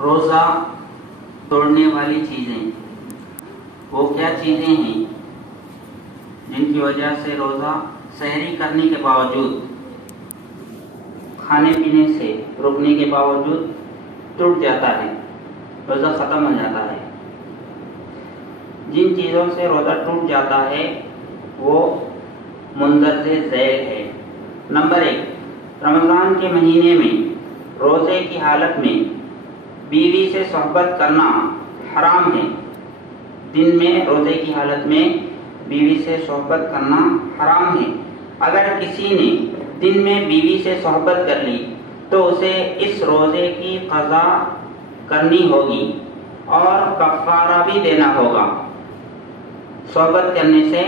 روزہ توڑنے والی چیزیں وہ کیا چیزیں ہیں جن کی وجہ سے روزہ سحری کرنے کے باوجود، کھانے پینے سے رکنے کے باوجود ٹوٹ جاتا ہے، روزہ ختم ہو جاتا ہے؟ جن چیزوں سے روزہ ٹوٹ جاتا ہے وہ مندرجہ ذیل ہے۔ نمبر 1، رمضان کے مہینے میں روزے کی حالت میں بیوی سے صحبت کرنا حرام ہے۔ دن میں روزے کی حالت میں بیوی سے صحبت کرنا حرام ہے۔ اگر کسی نے دن میں بیوی سے صحبت کر لی تو اسے اس روزے کی قضا کرنی ہوگی اور کفارہ بھی دینا ہوگا۔ صحبت کرنے سے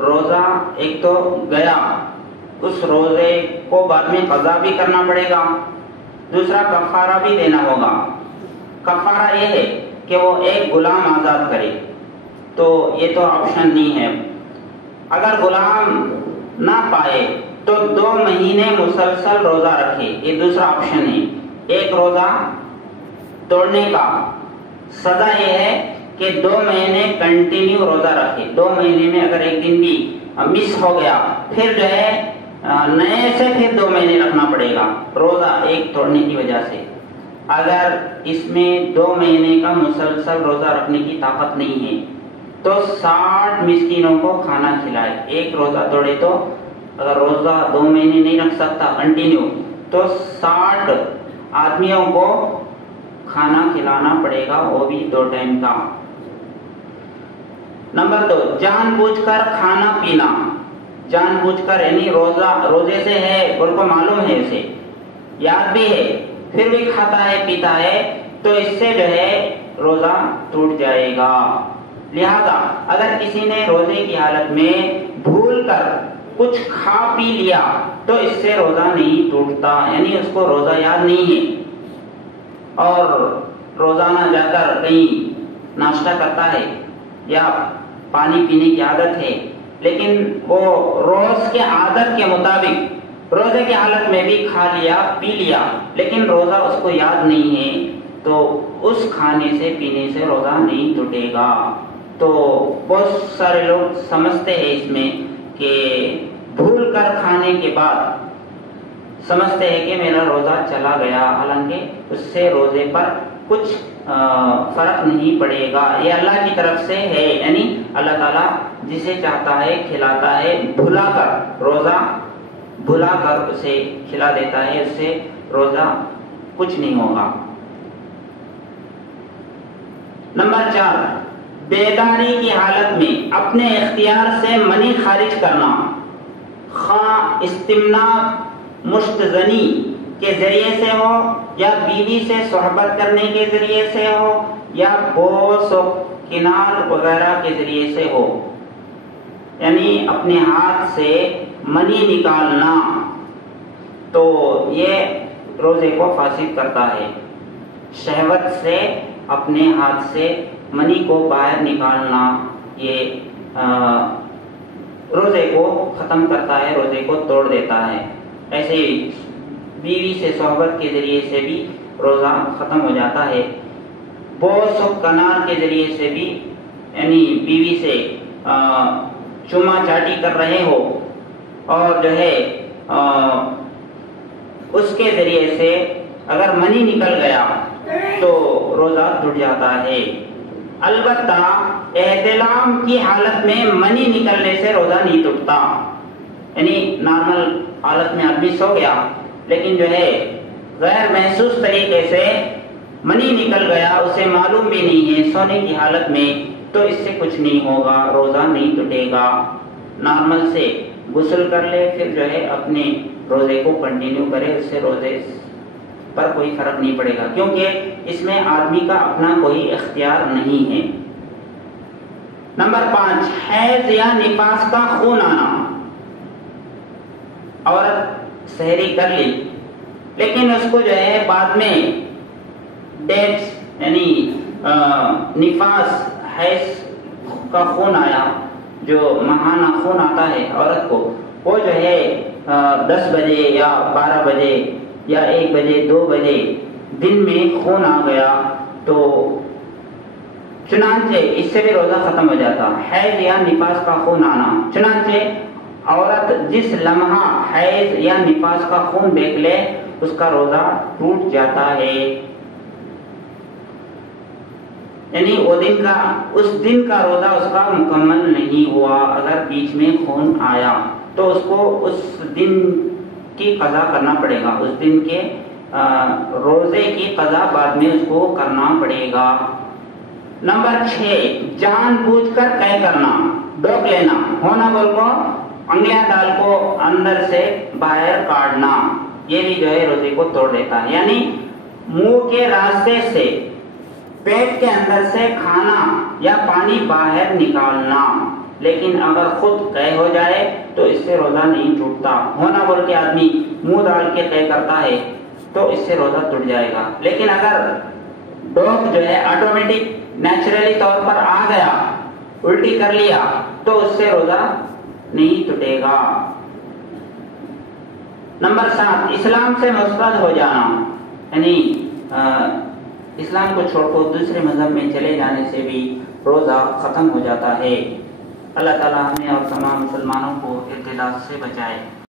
روزہ ایک تو گیا، اس روزے کو بعد میں قضا بھی کرنا پڑے گا، دوسرا کفارہ بھی دینا ہوگا۔ کفارہ یہ ہے کہ وہ ایک غلام آزاد کرے، تو یہ تو آپشن نہیں ہے۔ اگر غلام نہ پائے تو 2 مہینے مسلسل روزہ رکھے، یہ دوسرا آپشن ہے۔ ایک روزہ توڑنے کا سزا یہ ہے کہ 2 مہینے کنٹینیو روزہ رکھے۔ 2 مہینے میں اگر ایک دن بھی مس ہو گیا پھر جو ہے نئے سے پھر 2 مہینے رکھنا پڑے گا روزہ ایک توڑنے کی وجہ سے۔ اگر اس میں 2 مہینے کا مسلسل روزہ رکھنے کی طاقت نہیں ہے تو 60 مسکینوں کو کھانا کھلائے۔ ایک روزہ توڑے تو اگر روزہ 2 مہینے نہیں رکھ سکتا کنٹینیو تو 60 آدمیوں کو کھانا کھلانا پڑے گا، وہ بھی 2 ٹائم کا۔ نمبر 2، جان بوجھ کر کھانا پینا۔ جان بوجھ کر یعنی روزے سے ہے، ان کو معلوم ہے، اسے یاد بھی ہے، پھر بھی کھاتا ہے پیتا ہے تو اس سے جو ہے روزہ ٹوٹ جائے گا۔ لہذا اگر کسی نے روزے کی حالت میں بھول کر کچھ کھا پی لیا تو اس سے روزہ نہیں ٹوٹتا، یعنی اس کو روزہ یاد نہیں ہے اور روزانہ جا کر کہیں ناشتہ کرتا ہے یا پانی پینے کی عادت ہے، لیکن وہ روز کے عادت کے مطابق روزے کی حالت میں بھی کھا لیا پی لیا لیکن روزہ اس کو یاد نہیں ہے تو اس کھانے سے پینے سے روزہ نہیں ٹوٹے گا۔ تو بہت سارے لوگ سمجھتے ہیں اس میں کہ بھول کر کھانے کے بعد سمجھتے ہیں کہ میرا روزہ چلا گیا، حالانکہ اس سے روزے پر کچھ فرق نہیں پڑے گا۔ یہ اللہ کی طرف سے ہے، یعنی اللہ تعالیٰ جسے چاہتا ہے کھلاتا ہے، بھلا کر روزہ بھلا کر اسے کھلا دیتا ہے، اس سے روزہ کچھ نہیں ہوگا۔ نمبر 4، بیداری کی حالت میں اپنے اختیار سے منی خارج کرنا، خواہ استمناء مشتزنی کے ذریعے سے ہو یا بیوی سے صحبت کرنے کے ذریعے سے ہو یا بوس و کنار وغیرہ کے ذریعے سے ہو، یعنی اپنے ہاتھ سے منی نکالنا، تو یہ روزے کو فاسد کرتا ہے۔ شہوت سے اپنے ہاتھ سے منی کو باہر نکالنا یہ روزے کو ختم کرتا ہے، روزے کو توڑ دیتا ہے۔ ایسے ہی بیوی سے صحبت کے ذریعے سے بھی روزہ ختم ہو جاتا ہے۔ بوس و کنار کے ذریعے سے بھی، یعنی بیوی سے چما چاٹی کر رہے ہو اور جو ہے اس کے ذریعے سے اگر منی نکل گیا تو روزہ ٹوٹ جاتا ہے۔ البتہ احتلام کی حالت میں منی نکلنے سے روزہ نہیں ٹوٹتا، یعنی نارمل حالت میں آدمی سو گیا لیکن جو ہے غیر محسوس طریقے سے منی نکل گیا، اسے معلوم بھی نہیں ہے سونے کی حالت میں، تو اس سے کچھ نہیں ہوگا، روزہ نہیں ٹوٹے گا۔ نارمل سے غسل کر لے، پھر جو ہے اپنے روزے کو کنٹینیو کرے، اس سے روزے پر کوئی فرق نہیں پڑے گا، کیونکہ اس میں آدمی کا اپنا کوئی اختیار نہیں ہے۔ نمبر 5، حیض یا نفاس کا خون آنا۔ عورت سحری کر لی لیکن اس کو جو ہے بعد میں ڈیٹس یعنی نفاس حیض کا خون آیا، جو ماہانہ خون آتا ہے عورت کو، وہ جو ہے 10 بجے یا 12 بجے یا 1 بجے 2 بجے دن میں خون آ گیا تو چنانچہ اس سے بھی روزہ ختم ہو جاتا. حیض یا نفاس کا خون آنا، چنانچہ عورت جس لمحہ حیض یا نفاس کا خون دیکھ لے اس کا روزہ ٹوٹ جاتا ہے. یعنی اس دن کا روزہ اس کا مکمل نہیں ہوا. اگر بیچ میں خون آیا تو اس کو اس دن کی قضا کرنا پڑے گا. اس دن کے روزے کی قضا بعد میں اس کو کرنا پڑے گا. نمبر 6، جان بوجھ کر قے کرنا، ڈوک لینا، ہونا بول کو انگلیاں ڈال کو اندر سے باہر کاٹنا، یہ بھی جو ہے روزے کو توڑ دیتا ہے. یعنی منہ کے راستے سے پیٹ کے اندر سے کھانا یا پانی باہر نکالنا، لیکن اگر خود قے ہو جائے تو اس سے روزہ نہیں ٹوٹتا. ہونا بول کے آدمی منہ ڈال کے قے کرتا ہے تو اس سے روزہ ٹوٹ جائے گا. لیکن اگر ڈوک جو ہے آٹومیٹک نیچرلی طور پر آ گیا، الٹی کر لیا تو اس سے روزہ نہیں ٹوٹے گا. نمبر 7، اسلام سے مرتد ہو جانا، یعنی اسلام کو چھوڑ کر دوسرے مذہب میں چلے جانے سے بھی روزہ ختم ہو جاتا ہے. اللہ تعالی ہمیں اور تمام مسلمانوں کو ارتداد سے بچائے.